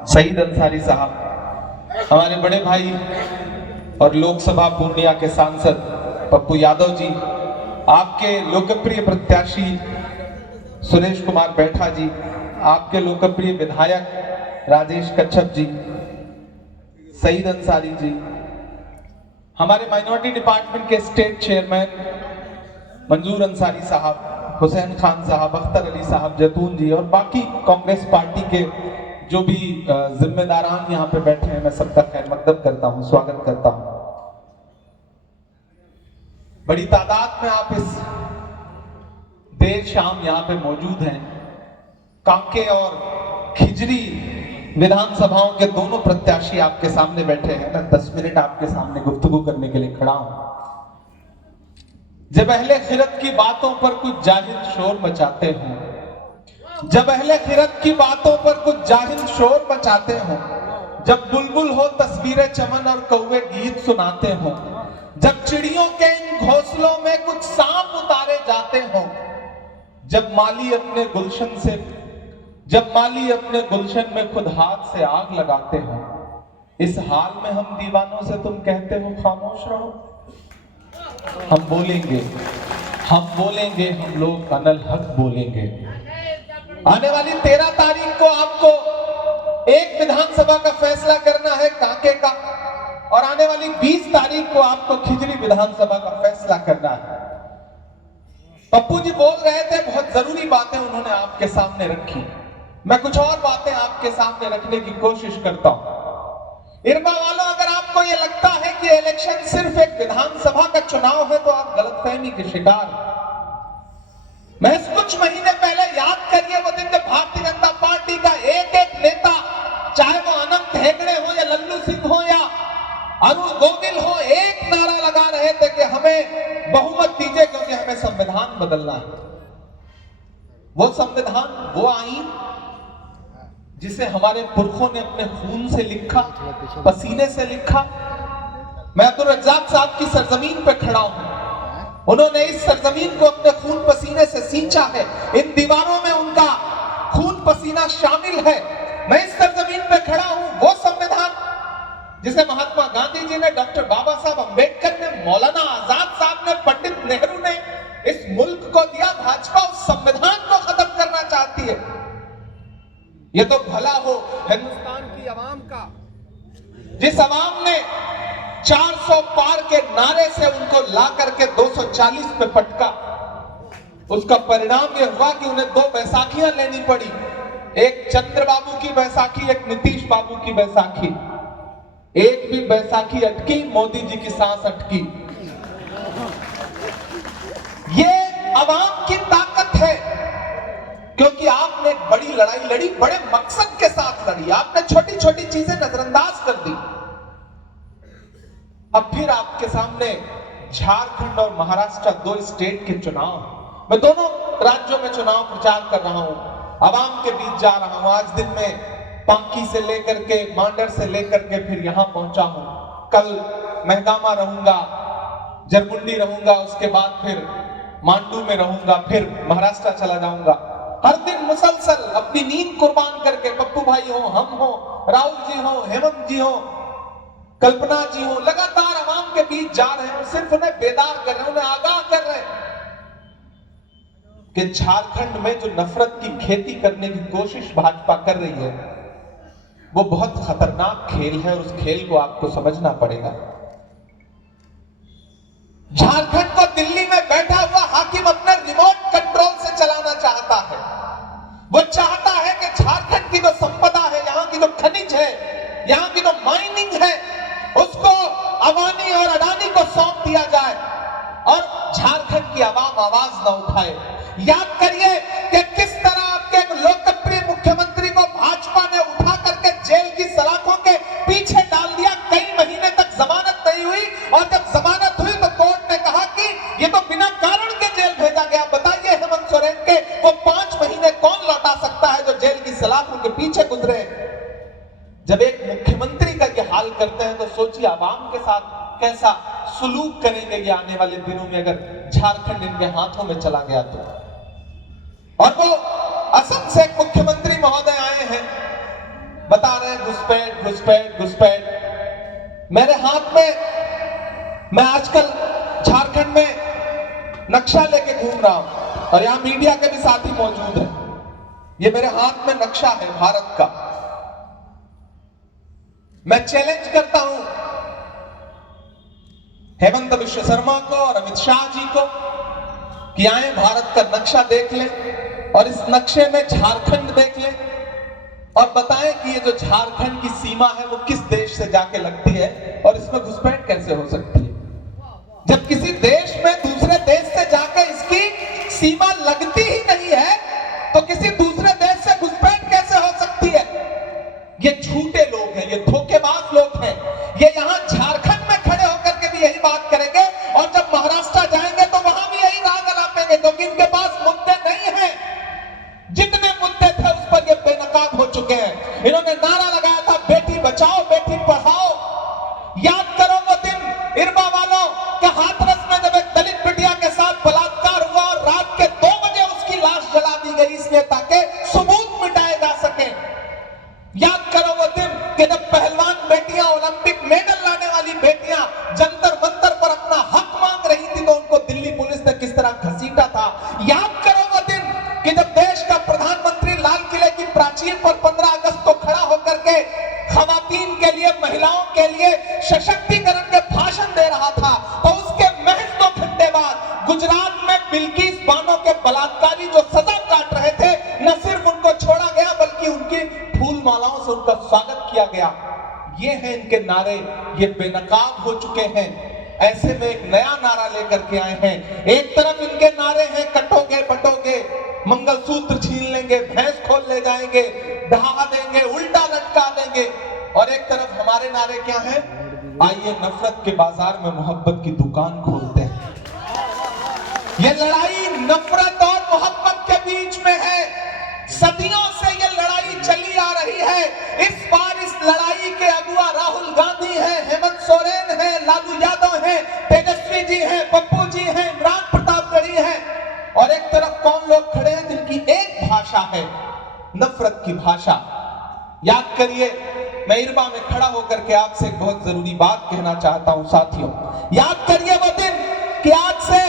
सईद अंसारी साहब, हमारे बड़े भाई और लोकसभा पूर्णिया के सांसद पप्पू यादव जी, आपके लोकप्रिय प्रत्याशी सुरेश कुमार बैठा जी, आपके लोकप्रिय विधायक राजेश कच्छप जी, सईद अंसारी जी, हमारे माइनॉरिटी डिपार्टमेंट के स्टेट चेयरमैन मंजूर अंसारी साहब, हुसैन खान साहब, अख्तर अली साहब, जैतून जी और बाकी कांग्रेस पार्टी के जो भी जिम्मेदारान यहाँ पे बैठे हैं, मैं सबका खैर मकदम करता हूँ, स्वागत करता हूँ। बड़ी तादाद में आप इस देर शाम यहाँ पे मौजूद हैं। कांके और खिजरी विधानसभाओं के दोनों प्रत्याशी आपके सामने बैठे हैं। मैं 10 मिनट आपके सामने गुफ्तगू करने के लिए खड़ा हूं। जब अहले खिरत की बातों पर कुछ जाहिल शोर मचाते हो, जब अहले खिरत की बातों पर कुछ जाहिल शोर मचाते हो, जब बुलबुल हो तस्वीरें चमन और कौवे गीत सुनाते हो, जब चिड़ियों के इन घोंसलों में कुछ सांप उतारे जाते हो, जब माली अपने गुलशन में खुद हाथ से आग लगाते हो, इस हाल में हम दीवानों से तुम कहते हो खामोश रहो। हम बोलेंगे, हम लोग अनल हक बोलेंगे। आने वाली 13 तारीख को आपको एक विधानसभा का फैसला करना है कांके का, और आने वाली 20 तारीख को आपको खिजरी विधानसभा का फैसला करना है। पप्पू जी बोल रहे थे, बहुत जरूरी बातें उन्होंने आपके सामने रखी। मैं कुछ और बातें आपके सामने रखने की कोशिश करता हूं। इरबा वालों, अगर आपको यह लगता है कि इलेक्शन सिर्फ एक विधानसभा का चुनाव है तो आप गलतफहमी के शिकार हैं। महज कुछ महीने पहले याद करिए वो दिन जब भारतीय जनता पार्टी का एक एक नेता, चाहे वो अनंत हेगड़े हो या लल्लू सिंह हो या अरुण गोविल हो, एक नारा लगा रहे थे कि हमें बहुमत दीजिए क्योंकि हमें संविधान बदलना है। वो संविधान, वो आईन जिसे हमारे पुरखों ने अपने खून से लिखा, पसीने से लिखा। मैं अब्दुल रज्जाक साहब की सरजमीन पे खड़ा हूं। उन्होंने इस सरजमीन को अपने खून पसीने से सींचा है। इन दीवारों में उनका खून पसीना शामिल है। मैं इस सरजमीन पे खड़ा हूं। वो संविधान जिसे महात्मा गांधी जी ने, डॉक्टर बाबा साहब अंबेडकर ने, मौलाना आजाद साहब ने, पंडित नेहरू ने इस मुल्क को दिया, भाजपा उस संविधान को खत्म करना चाहती है। ये तो भला हो हिंदुस्तान की आवाम का, जिस आवाम ने 400 पार के नारे से उनको ला करके 240 पे पटका। उसका परिणाम यह हुआ कि उन्हें 2 बैसाखियां लेनी पड़ी, एक चंद्रबाबू की बैसाखी, एक नीतीश बाबू की बैसाखी। एक भी बैसाखी अटकी, मोदी जी की सांस अटकी। ये आवाम की ताकत है, क्योंकि आपने एक बड़ी लड़ाई लड़ी, बड़े मकसद के साथ लड़ी। आपने छोटी छोटी चीजें नजरअंदाज कर दी। अब फिर आपके सामने झारखंड और महाराष्ट्र, 2 स्टेट के चुनाव। मैं दोनों राज्यों में चुनाव प्रचार कर रहा हूं, आवाम के बीच जा रहा हूं। आज दिन में पांकी से लेकर के, मांडर से लेकर के फिर यहां पहुंचा हूं। कल महगामा रहूंगा, जरमुंडी रहूंगा, उसके बाद फिर मांडू में रहूंगा, फिर महाराष्ट्र चला जाऊंगा। हर दिन मुसलसल अपनी नींद कुर्बान करके, पप्पू भाई हो, हम हो, राहुल जी हो, हेमंत जी हो, कल्पना जी हो, लगातार आवाम के बीच जा रहे हैं। सिर्फ उन्हें बेदार कर रहे हैं, उन्हें आगाह कर रहे हैं कि झारखंड में जो नफरत की खेती करने की कोशिश भाजपा कर रही है, वो बहुत खतरनाक खेल है और उस खेल को आपको समझना पड़ेगा। झारखंड को दिल्ली में बैठा हुआ हाकिम अपने रिमोट कंट्रोल से चलाना चाहता है। वो चाहता है कि झारखंड की जो संपदा है, यहाँ की जो खनिज है, यहाँ की जो माइनिंग है, उसको अबानी और अडानी को सौंप दिया जाए और झारखंड की आवाम आवाज न उठाए। याद करिए कि किस तरह आपके एक लोकप्रिय मुख्यमंत्री को भाजपा ने उठा करके जेल की सलाखों के पीछे डाल दिया। कई महीने तक जमानत नहीं हुई, और जब जमानत हुई तो कोर्ट ने कहा कि ये तो बिना कारण के जेल भेजा गया। बताइए हेमंत सोरेन के वो 5 महीने कौन लौटा सकता है जो जेल की सलाखों के पीछे गुजरे। जब एक मुख्यमंत्री का ये हाल करते हैं तो सोचिए आवाम के साथ कैसा सुलूक करेंगे ये आने वाले दिनों में, अगर झारखंड इनके हाथों में चला गया तो। और वो असम से एक मुख्यमंत्री महोदय आए हैं, बता रहे हैं घुसपैठ घुसपैठ घुसपैठ। मेरे हाथ में, मैं आजकल झारखंड में नक्शा लेके घूम रहा हूं और यहां मीडिया के भी साथी मौजूद हैं। ये मेरे हाथ में नक्शा है भारत का। मैं चैलेंज करता हूं हेमंत विश्व शर्मा को और अमित शाह जी को कि आए भारत का नक्शा देख लें और इस नक्शे में झारखंड देख लें और बताएं कि ये जो झारखंड की सीमा है वो किस देश से जाके लगती है और इसमें घुसपैठ कैसे हो सकती है। जब किसी देश में दूसरे देश से जाकर इसकी सीमा लगती ही नहीं है तो किसी दूसरे देश से घुसपैठ कैसे हो सकती है। ये झूठे लोग हैं, ये धोखेबाज लोग हैं। ये यहां झारखंड में खड़े होकर के भी यही बात करेंगे और जब महाराष्ट्र जाएंगे तो वहां भी यही राग अलापेंगे, क्योंकि इनके पास मुद्दे नहीं हैं। जितने मुद्दे थे उस पर ये बेनकाब हो चुके हैं। इन्होंने नारा लगाया था बेटी बचाओ बेटी पढ़ाओ। याद करो वो दिन इरबा वालों के हाथरस में जब एक दलित बिटिया के साथ बलात्कार हुआ और रात के 2 बजे उसकी लाश जला दी गई इसलिए ताकि सबूत मिटाए जा सके। याद करो वो दिन कि जब पहलवान बेटियां, ओलंपिक मेडल लाने वाली बेटियां जंतर मंतर पर अपना हक मांग रही थी तो उनको दिल्ली पुलिस ने किस तरह घसीटा था। याद करो वो दिन कि जब देश का प्रधानमंत्री लाल किले की प्राचीर पर 15 अगस्त को खड़ा होकर के खवातीन के लिए, महिलाओं के लिए सशक्तिकरण के भाषण दे रहा था तो उसके महज 2 घंटे बाद गुजरात में बिल्किस बानो के बलात्कारी जो सजा काट रहे थे न सिर्फ उनको छोड़ा गया बल्कि उनकी फूल मालाओं से उनका स्वागत किया गया। ये हैं इनके नारे, ये बेनकाब हो चुके हैं। ऐसे में एक नया नारा लेकर के आए हैं। एक तरफ इनके नारे हैं कटोगे बटोगे, मंगलसूत्र छीन लेंगे, भैंस खोल ले जाएंगे, ढहा देंगे, उल्टा लटका देंगे, और एक तरफ हमारे नारे क्या हैं? आइए नफरत के बाजार में मोहब्बत की दुकान खोलते हैं। ये लड़ाई नफरत और मोहब्बत के बीच में है। सदियों से ये लड़ाई चली आ रही है। इस बार इस लड़ाई के अगुआ राहुल गांधी हैं, हेमंत सोरेन हैं, लालू यादव हैं, तेजस्वी जी हैं, पप्पू जी हैं, इमरान प्रतापगढ़ी हैं, और एक तरफ कौन लोग खड़े हैं जिनकी एक भाषा है, नफरत की भाषा। याद करिए, मैं इरबा में खड़ा होकर के आपसे एक बहुत जरूरी बात कहना चाहता हूं साथियों। याद करिए वो दिन कि आज से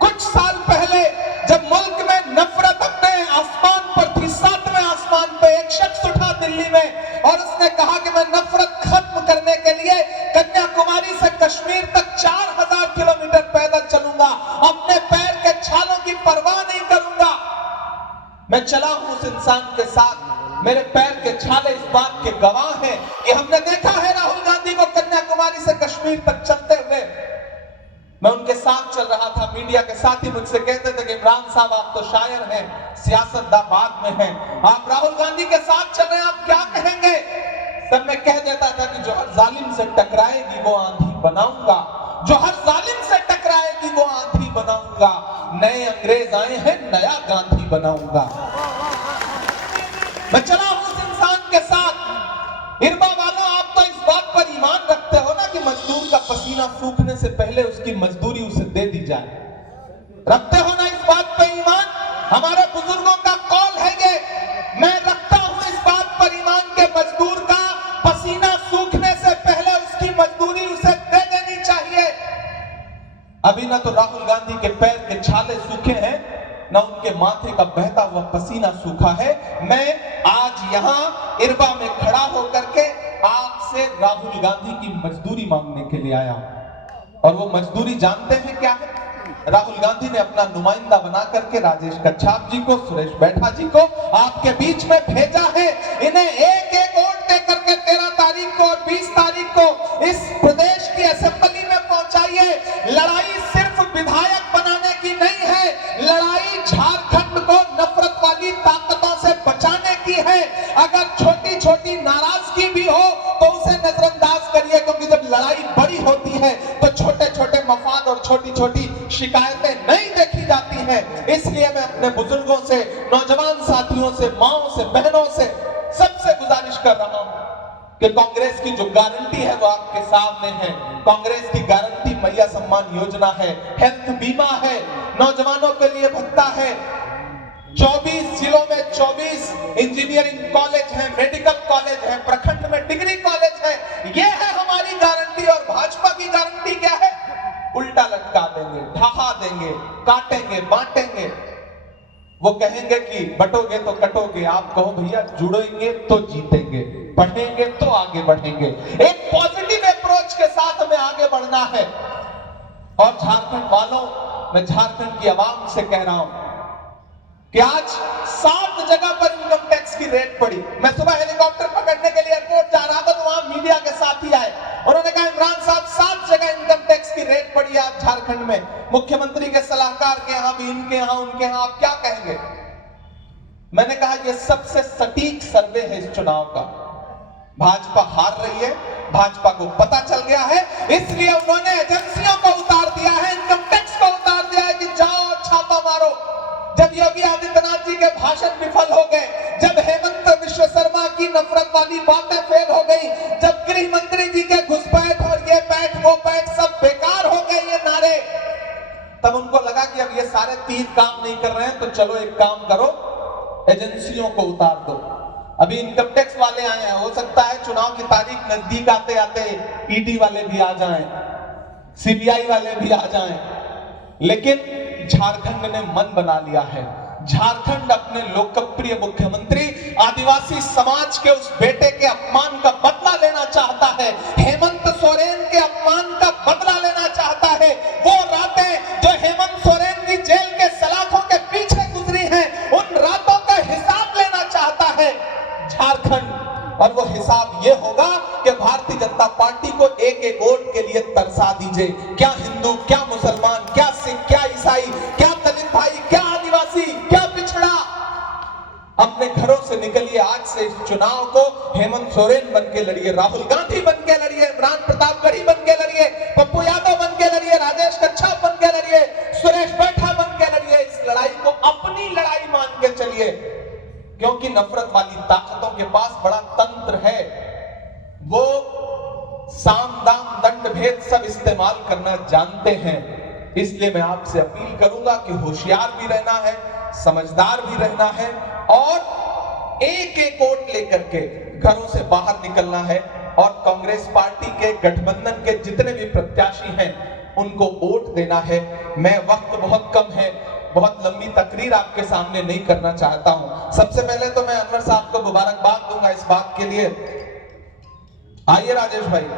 कुछ साल पहले जब मुल्क में नफरत अपने आसमान पर थी, 7वें आसमान पे एक शख्स उठा दिल्ली में और उसने कहा कि मैं नफरत खत्म करने के लिए कन्याकुमारी से कश्मीर तक 4000 किलोमीटर पैदल चलूंगा, अपने पैर के छालों की परवाह नहीं करूंगा। मैं चला हूं उस इंसान के साथ, मेरे पैर के छाले इस बात के गवाह हैं कि हमने देखा है राहुल गांधी को कन्याकुमारी से कश्मीर तक चलते हुए। मैं उनके साथ चल रहा था, मीडिया के साथी मुझसे कहते थे कि इमरान साहब आप तो शायर हैं, सियासतदान में हैं, आप राहुल गांधी के साथ चल रहे हैं, आप क्या कहेंगे? तब मैं कह देता था कि जो हर जालिम से टकराएगी वो आंधी बनाऊंगा, जो हर जालिम से टकराएगी वो आंधी बनाऊंगा, नए अंग्रेज आए हैं नया गांधी बनाऊंगा। मैं चला हूं उस इंसान के साथ। इरबा वालों, आप तो इस बात पर ईमान रखते हो ना कि मजदूर का पसीना सूखने से पहले उसकी मजदूरी उसे दे दी जाए, रखते हो ना इस बात पर ईमान? हमारे बुजुर्गों का कौल है ये, मैं रखता हूं इस बात पर ईमान के मजदूर का पसीना सूखने से पहले उसकी मजदूरी उसे दे देनी चाहिए। अभी ना तो राहुल गांधी के पैर के छाले सूखे हैं, ना उनके माथे का बहता हुआ पसीना सूखा है। मैं आज यहां इरबा में खड़ा होकर के आपसे राहुल गांधी की मजदूरी मांगने के लिए आया, और वो मजदूरी जानते हैं क्या है? राहुल गांधी ने अपना नुमाइंदा बना करके राजेश कच्छाप जी को, सुरेश बैठा जी को आपके बीच में भेजा है। इन्हें एक एक वोट दे करके 13 तारीख को और 20 तारीख को इस प्रदेश की असेंबली में पहुंचाइए। लड़ाई सिर्फ विधायक बनाने की नहीं है, लड़ाई झारखंड को नफरत वाली ताकतों से बचाने की है। अगर छोटी छोटी नाराजगी भी हो तो उसे नजरअंदाज करिए, क्योंकि जब लड़ाई बड़ी होती है तो छोटे छोटे मफाद और छोटी छोटी शिकायतें नहीं देखी जाती हैं। इसलिए मैं अपने बुजुर्गों से, नौजवान साथियों से, माओं से, बहनों से सबसे गुजारिश कर रहा हूं कि कांग्रेस की जो गारंटी है वो आपके सामने है। कांग्रेस की गारंटी मैया सम्मान योजना है, हेल्थ बीमा है, नौजवानों के लिए भत्ता है, 24 जिलों में 24 इंजीनियरिंग कॉलेज हैं, मेडिकल कॉलेज हैं, प्रखंड में डिग्री कॉलेज है। ये है हमारी गारंटी। और भाजपा की गारंटी क्या है? उल्टा लटका देंगे, ढहा देंगे, काटेंगे, बांटेंगे। वो कहेंगे कि बटोगे तो कटोगे, आप कहो भैया जुड़ेंगे तो जीतेंगे, पढ़ेंगे तो आगे बढ़ेंगे। एक पॉजिटिव अप्रोच के साथ हमें आगे बढ़ना है। और झारखंड वालों, मैं झारखंड की आवाम से कह रहा हूं कि आज 7 जगह पर इनकम टैक्स की रेड पड़ी। मैं सुबह हेलीकॉप्टर पकड़ने के लिए एयरपोर्ट जा रहा था तो वहां मीडिया के साथी आए, उन्होंने कहा इमरान साहब 7 जगह इनकम टैक्स की रेड पड़ी आज झारखंड में, मुख्यमंत्री के सलाहकार के यहां भी, इनके यहां, उनके यहां, आप क्या कहेंगे? मैंने कहा यह सबसे सटीक सर्वे है इस चुनाव का। भाजपा हार रही है, भाजपा को पता चल गया है, इसलिए उन्होंने एजेंसियों को उतार दिया है, इनकम टैक्स को उतार दिया है कि जाओ छापा मारो। जब योगी आदित्यनाथ जी के भाषण विफल हो गए, जब हेमंत विश्व शर्मा की नफरत वाली बातें फेल हो गई, जब गृह मंत्री जी के घुसपैठ और ये पैठ वो पैठ सब बेकार हो गए ये नारे, तब उनको लगा कि अब ये सारे तीर काम नहीं कर रहे हैं, तो चलो एक काम करो, एजेंसियों को उतार दो। अभी इनकम टैक्स वाले आए हैं, हो सकता है चुनाव की तारीख नजदीक आते आते ईडी वाले भी आ जाएं, सीबीआई वाले भी आ जाएं, लेकिन झारखंड ने मन बना लिया है। झारखंड अपने लोकप्रिय मुख्यमंत्री आदिवासी समाज के उस बेटे के अपमान का बदला लेना चाहता है, हेमंत सोरेन के अपमान का बदला लेना चाहता है। वो रातें जो हेमंत सोरेन की जेल के सलाखों के पीछे गुजरी हैं, उन रातों का हिसाब लेना चाहता है झारखंड। और वो हिसाब ये होगा कि भारतीय जनता पार्टी को एक एक वोट के लिए तरसा दीजिए। क्या हिंदू, क्या मुसलमान, क्या सिख, क्या ईसाई, क्या दलित भाई, क्या आदिवासी, क्या पिछड़ा, अपने घरों से निकलिए। आज से इस चुनाव को हेमंत सोरेन बन के लड़िए, राहुल गांधी बन के लड़िए, इमरान प्रतापगढ़ी बन के लड़िए, पप्पू यादव बन के लड़िए, राजेश कच्छप बन के लड़िए, सुरेश बैठा बन के लड़िए। इस लड़ाई को अपनी लड़ाई मान के चलिए, क्योंकि नफरत वाली ताकतों के पास बड़ा तंत्र है, वो साम दाम दंड भेद सब इस्तेमाल करना जानते हैं। इसलिए मैं आपसे अपील करूंगा कि होशियार भी रहना है, समझदार भी रहना है, और एक एक वोट लेकर के घरों से बाहर निकलना है। और कांग्रेस पार्टी के गठबंधन के जितने भी प्रत्याशी हैं उनको वोट देना है। मैं, वक्त बहुत कम है, बहुत लंबी तकरीर आपके सामने नहीं करना चाहता हूं। सबसे पहले तो मैं अनवर साहब को मुबारकबाद दूंगा इस बात के लिए। आइए राजेश भाई,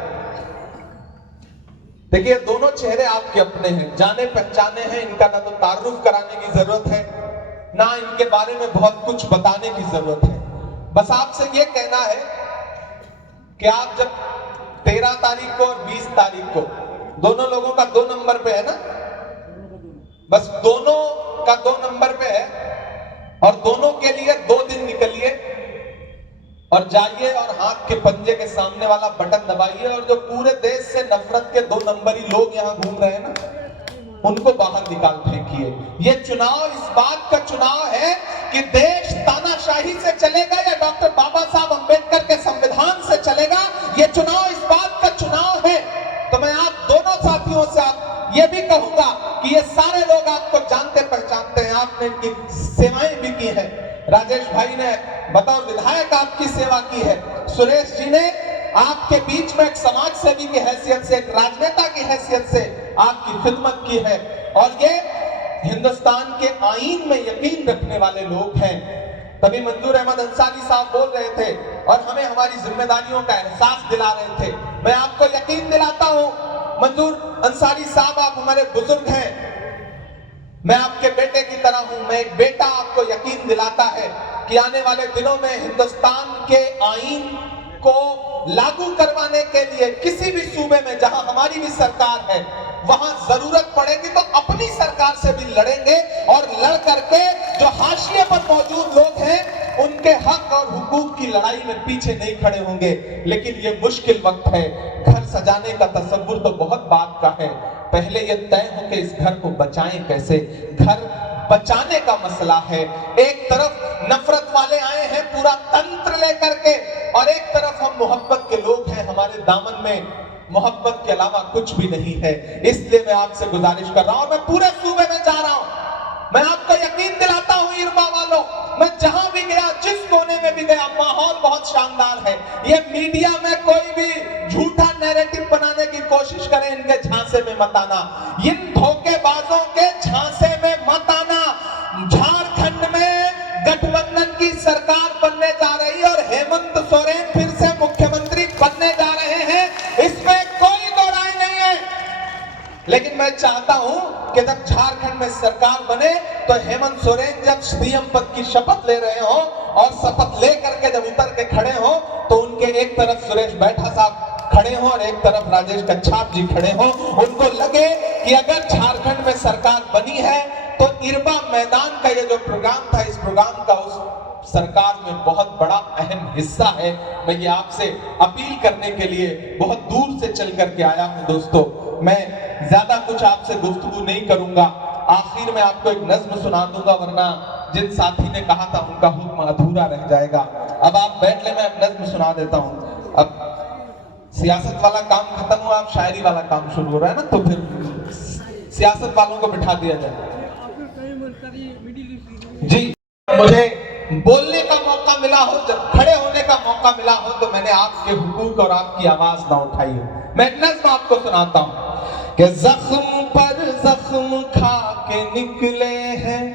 देखिए दोनों चेहरे आपके अपने हैं, जाने पहचाने हैं, इनका ना तो तारुफ कराने की जरूरत है, ना इनके बारे में बहुत कुछ बताने की जरूरत है। बस आपसे ये कहना है कि आप जब 13 तारीख को और 20 तारीख को दोनों लोगों का 2 नंबर पे है ना, बस दोनों का 2 नंबर पे है, और दोनों के लिए 2 दिन निकलिए और जाइए और हाथ के पंजे के सामने वाला बटन दबाइए, और जो पूरे देश से नफरत के 2 नंबरी लोग यहां घूम रहे हैं ना, उनको बाहर निकाल फेंकिए। ये चुनाव इस बात का चुनाव है कि देश तानाशाही से चलेगा या डॉक्टर बाबा साहब अंबेडकर के संविधान से चलेगा। ये चुनाव इस बात का चुनाव है। तो मैं आप दोनों साथियों से ये भी कहूंगा कि ये सारे लोग आपको जानते पहचानते हैं, आपने इनकी सेवाएं भी की है। राजेश भाई ने बतौर विधायक आपकी सेवा की है, सुरेश जी ने आपके बीच में एक समाज सेवी की हैसियत से, एक राजनेता की हैसियत से आपकी खिदमत की है, और ये हिंदुस्तान के आईन में यकीन रखने वाले लोग हैं। तभी मंजूर अहमद अंसारी साहब बोल रहे थे और हमें हमारी जिम्मेदारियों का एहसास दिला रहे थे। मैं आपको यकीन दिलाता हूं मंजूर अंसारी साहब, आप हमारे बुजुर्ग हैं, मैं आपके बेटे की तरह हूं। मैं एक बेटा आपको यकीन दिलाता है कि आने वाले दिनों में हिंदुस्तान के आईन को लागू करवाने के लिए किसी भी सूबे में जहां हमारी भी सरकार है, वहां जरूरत पड़ेगी तो अपनी सरकार से भी लड़ेंगे, और लड़ करके जो हाशिए पर मौजूद लोग हैं उनके हक और हुकूक की लड़ाई में पीछे नहीं खड़े होंगे। लेकिन ये मुश्किल वक्त है। घर सजाने का तसव्वुर तो बहुत बात का है, पहले ये तय हो कि इस घर को बचाएं कैसे। घर बचाने का मसला है। एक तरफ नफरत वाले आए हैं पूरा तंत्र लेकर के, और एक तरफ हम मोहब्बत के लोग हैं, हमारे दामन में मोहब्बत के अलावा कुछ भी नहीं है। इसलिए मैं आपसे गुजारिश कर रहा हूं, मैं पूरे सूबे में जा रहा हूं, मैं आपको यकीन दिलाता हूं इरबा वालों, माहौल बहुत शानदार है। ये मीडिया में कोई भी झूठा नैरेटिव बनाने की कोशिश करे, इनके झांसे में मत आना, इन धोखेबाजों के झांसे में मत आना। झारखंड में गठबंधन की सरकार बनने जा रही है और हेमंत सोरेन फिर से मुख्यमंत्री बनने जा रहे हैं, इसमें कोई दो राय नहीं है। लेकिन मैं चाहता हूं कि जब झारखंड में सरकार बने तो हेमंत सोरेन जब सीएम पद की शपथ ले रहे हो और शपथ लेकर के जब उतर के खड़े हो तो उनके एक तरफ सुरेश बैठा साहब खड़े हो और एक तरफ राजेश कच्छाप जी खड़े हो। उनको लगे कि अगर झारखंड में सरकार बनी है तो इरबा मैदान का ये जो प्रोग्राम था, इस प्रोग्राम का उस सरकार में बहुत बड़ा अहम हिस्सा है। मैं ये आपसे अपील करने के लिए बहुत दूर से चल करके आया हूं दोस्तों। मैं ज्यादा कुछ आपसे गुफ्तगू नहीं करूंगा, आखिर में आपको एक नज्म सुना दूंगा, वरना जिन साथी ने कहा था उनका हुक्म अधूरा रह जाएगा। अब आप बैठ ले, मैं नज्म सुना देता हूं। अब सियासत वाला काम खत्म हुआ, अब शायरी वाला काम शुरू हो रहा है ना, तो फिर सियासत वालों को बिठा दिया जाए। जी, मुझे बोलने का मौका मिला हो, जब खड़े होने का मौका मिला हो तो मैंने आपके हुकूक और आपकी आवाज ना उठाई हो। मैं नज़्म आपको सुनाता हूं कि जख्म पर जख्म खा के निकले हैं।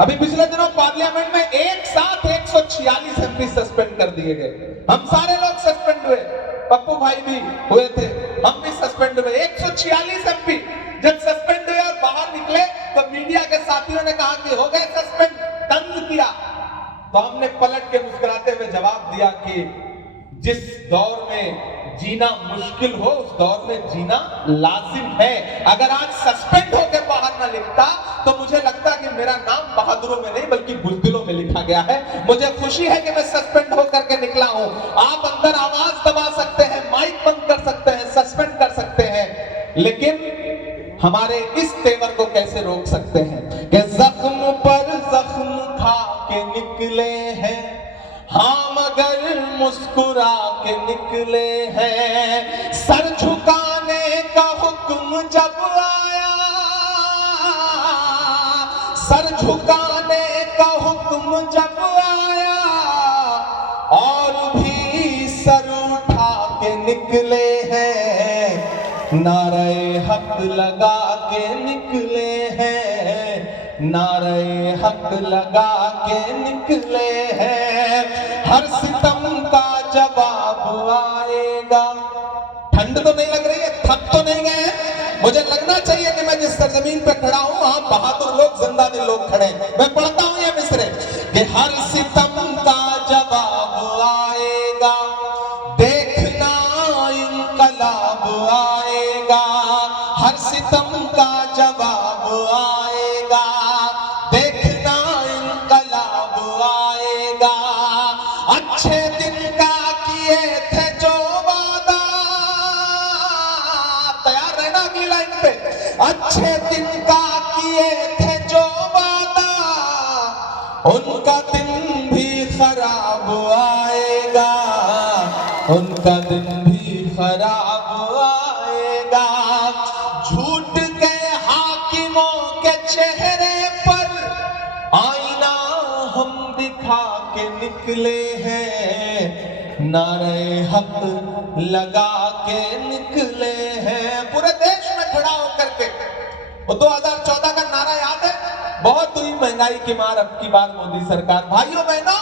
अभी पिछले दिनों पार्लियामेंट में एक साथ 146 एमपी सस्पेंड कर दिए गए। हम सारे लोग सस्पेंड हुए, पप्पू भाई भी हुए थे, हम भी सस्पेंड हुए। 146 एमपी जब सस्पेंड हुए और बाहर निकले तो मीडिया के साथियों ने कहा कि हो गए सस्पेंड, तंज किया। तो हमने पलट के मुस्कुराते हुए जवाब दिया कि जिस दौर में जीना मुश्किल हो उस दौर में जीना लाजिम है। अगर आज सस्पेंड होकर बाहर ना लिखता तो मुझे लगता कि मेरा नाम बहादुरों में नहीं बल्कि बुज़दिलों में लिखा गया है। मुझे खुशी है कि मैं सस्पेंड होकर के निकला हूं। आप अंदर आवाज दबा सकते हैं, माइक बंद कर सकते हैं, सस्पेंड कर सकते हैं, लेकिन हमारे इस तेवर को कैसे रोक सकते हैं कि जख्म पर जख्म खा के निकले हैं, हाँ मगर मुस्कुरा के निकले हैं। सर झुकाने का हुक्म जब आया, सर झुकाने का हुक्म जब आया और भी सर उठा के निकले हैं। नारे हक लगा के निकले हैं, नारे हक लगा के निकले हैं। हर सितम का जवाब आएगा। ठंड तो नहीं लग रही है, थक तो नहीं गए? मुझे लगना चाहिए कि मैं जिस सरजमीन पे खड़ा हूं वहां बहादुर लोग, जिंदा दिल लोग खड़े हैं। मैं पढ़ता हूं ये मिसरे कि हर सितम का जवाब आएगा, देखना इनकलाब आएगा। हर सितम का जवाब आएगा, देखना इनकलाब आएगा। अच्छे दिन का किए थे जो वादा, तैयार रहना अगली लाइन पे। अच्छे दिन का किए थे जो वादा, उनका दिन भी खराब आएगा, उनका दिन भी खराब आएगा। झूठ के हाकिमों के चेहरे पर आईना हम दिखा के निकले हैं, नारे हक लगा के निकले हैं। पूरे देश में खड़ा होकर के वो 2014 का नारा याद है, बहुत हुई महंगाई की मार अब की बार मोदी सरकार। भाइयों बहनों,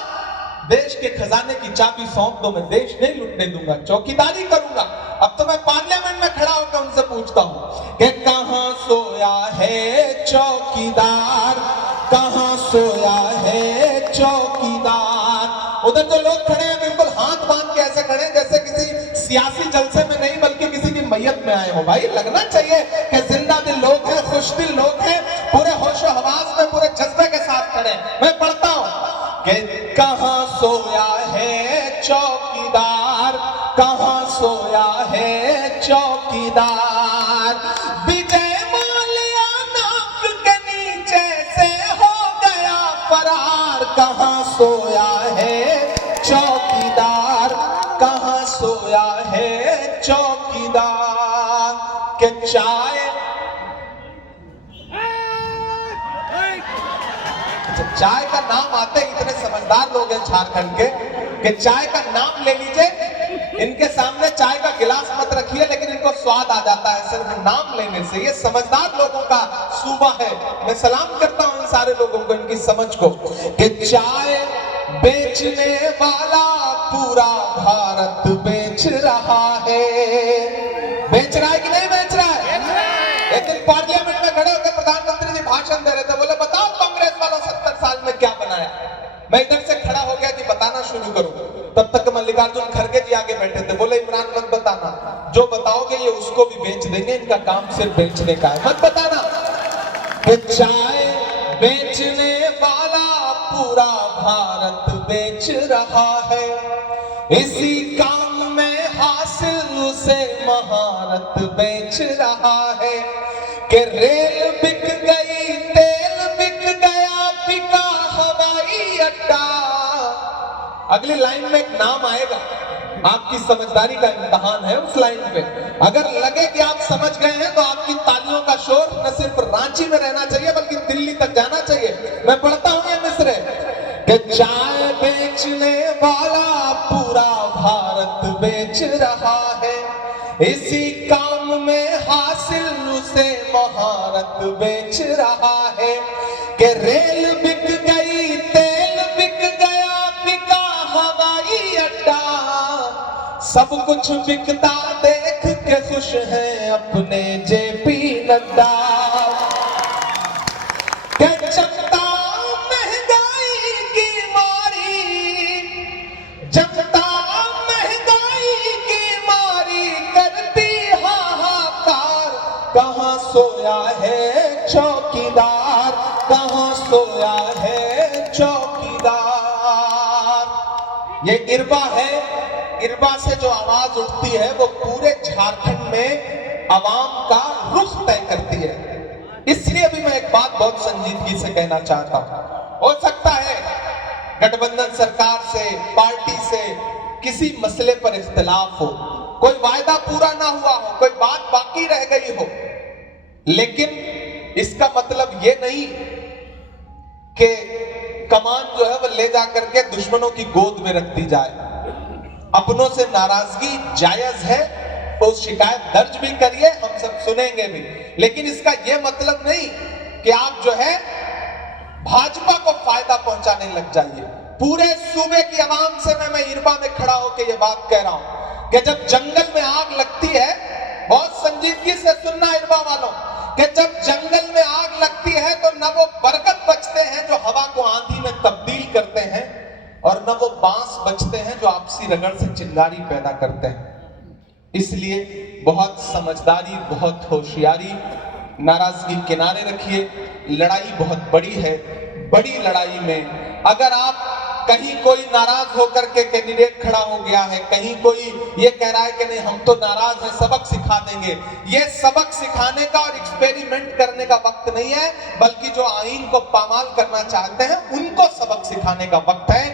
देश के खजाने की चाबी सौंप दो, मैं देश नहीं लुटने दूंगा, चौकीदारी करूंगा। अब तो मैं पार्लियामेंट में खड़ा होकर उनसे पूछता हूं कि कहां सोया है चौकीदार, कहां सोया है चौकीदार। उधर जो लोग खड़े हैं बिल्कुल हाथ बांध के ऐसे खड़े हैं जैसे किसी सियासी जलसे में नहीं बल्कि किसी की मैयत में आए हो। भाई लगना चाहिए कि जिंदा दिल लोग हैं, खुश दिल लोग हैं, पूरे होशो हवास में पूरे जज्बे के साथ खड़े। मैं पढ़ता हूं कि कहां सोया है चौकीदार, कहां सोया है चौकीदार। विजय माल्या नाक के नीचे से हो गया फरार। कहां सोया है चौकीदार, कहां सोया है चौकीदार। के चाय चाय का नाम आते इतने समझदार लोग हैं झारखंड के, कि चाय का नाम ले लीजिए, इनके सामने चाय का गिलास मत रखिए, लेकिन इनको स्वाद आ जाता है सिर्फ नाम लेने से। ये समझदार लोगों का सूबा है। मैं सलाम करता हूं इन सारे लोगों को, इनकी समझ को, कि चाय बेचने वाला पूरा भारत बेच रहा है। बेच रहा है कि नहीं बेच रहा है? एक दिन पार्लियामेंट में खड़े होकर प्रधानमंत्री जी भाषण दे रहे थे, बोले बताओ कांग्रेस वालों 70 साल में क्या बनाया। मैं इधर से खड़ा हो गया कि बताना शुरू करूं, तब तक मल्लिकार्जुन खड़गे जी आगे बैठे थे, बोले इमरान मत बताना, जो बताओगे ये उसको भी बेच देंगे, इनका काम सिर्फ बेचने का है, मत बताना। कि चाय बेचने वाला पूरा भारत बेच रहा है, इसी काम में हासिल उसे महारत बेच रहा है। कि रेल बिक गई, तेल बिक गया, बिका हवाई अड्डा। अगली लाइन में एक नाम आएगा, आपकी समझदारी का इम्तिहान है उस लाइन पे। अगर लगे कि आप समझ गए हैं तो आपकी तालियों का शोर न सिर्फ रांची में रहना चाहिए बल्कि दिल्ली तक जाना चाहिए। मैं पढ़ता हूं ये मिसरे कि चाय बेचने वाला पूरा भारत बेच रहा है, इसी काम में हासिल उसे महारत बेच रहा है। कि रेल बिक गई, तेल बिक गया, बिका हवाई अड्डा, सब कुछ बिकता देख के खुश हैं अपने जेपी नड्डा। जनता महंगाई की मारी, जनता महंगाई की मारी करती हाहाकार, कहां सोया है चौकीदार, कहां सोया है चौकीदार। ये इरबा है, इरबा से जो आवाज उठती है वो पूरे झारखंड में आवाम का रुख तय करती है। इसलिए भी मैं एक बात बहुत संजीदगी से कहना चाहता हूं। हो सकता है गठबंधन सरकार से, पार्टी से किसी मसले पर इख्तिलाफ हो, कोई वायदा पूरा ना हुआ हो, कोई बात बाकी रह गई हो, लेकिन इसका मतलब ये नहीं कि कमान जो है वो ले जाकर के दुश्मनों की गोद में रख दी जाए। अपनों से नाराजगी जायज है तो शिकायत दर्ज भी करिए, हम सब सुनेंगे भी, लेकिन इसका यह मतलब नहीं कि आप जो है भाजपा को फायदा पहुंचाने लग जाइए। पूरे सूबे की आवाम से मैं इरबा में खड़ा होकर यह बात कह रहा हूं कि जब जंगल में आग लगती है, बहुत संजीदगी से सुनना इरबा वालों, कि जब जंगल में आग लगती है तो न वो बरगद बचते हैं जो हवा को आंधी में तब्दील करते हैं, और न वो बांस बचते हैं जो आपसी रगड़ से चिंगारी पैदा करते हैं। इसलिए बहुत समझदारी, बहुत होशियारी, नाराजगी किनारे रखिए। लड़ाई बहुत बड़ी है, बड़ी लड़ाई में अगर आप कहीं कोई नाराज होकर के कैंडिडेट खड़ा हो गया है, कहीं कोई ये कह रहा है कि नहीं हम तो नाराज हैं, सबक सिखा देंगे, ये सबक सिखाने का और एक्सपेरिमेंट करने का वक्त नहीं है, बल्कि जो आईन को पामाल करना चाहते हैं उनको सबक सिखाने का वक्त है।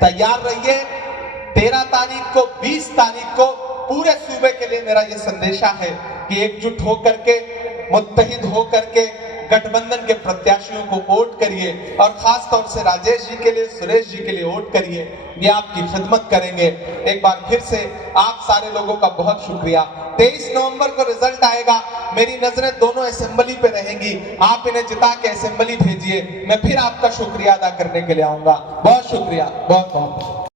तैयार रहिए। 13 तारीख को, 20 तारीख को पूरे सूबे के लिए मेरा ये संदेशा है कि एकजुट होकर के, मुत्तहिद होकर के गठबंधन के प्रत्याशियों को वोट करिए, और खास तौर से राजेश जी के लिए, सुरेश जी के लिए वोट करिए। ये आपकी खिदमत करेंगे। एक बार फिर से आप सारे लोगों का बहुत शुक्रिया। 23 नवंबर को रिजल्ट आएगा, मेरी नजरें दोनों असेंबली पे रहेंगी। आप इन्हें जिता के असेंबली भेजिए, मैं फिर आपका शुक्रिया अदा करने के लिए आऊंगा। बहुत शुक्रिया, बहुत बहुत।